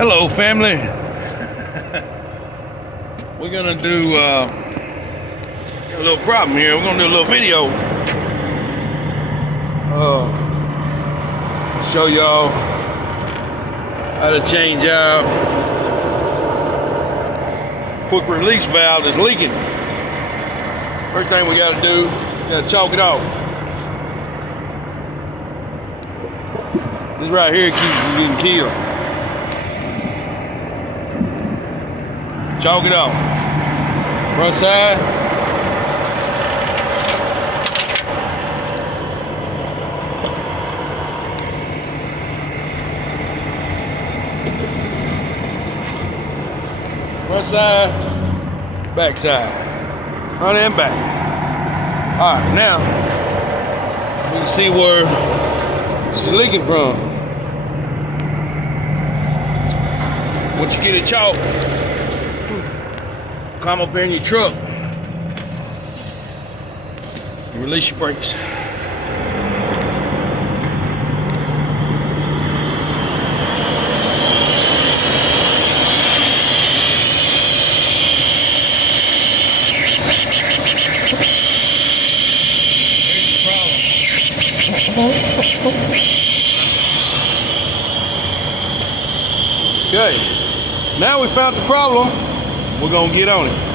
Hello, family. We're gonna do a little problem here. We're gonna do a little video. Show y'all how to change out quick release valve that's leaking. First thing we gotta do, we gotta chalk it off. This right here keeps you from getting killed. Chalk it off. Front side. Front side, back side. Front and back. All right, now we can see where this is leaking from. Once you get it chalk, climb up there in your truck and release your brakes. Okay, now we found the problem. We're gonna get on it.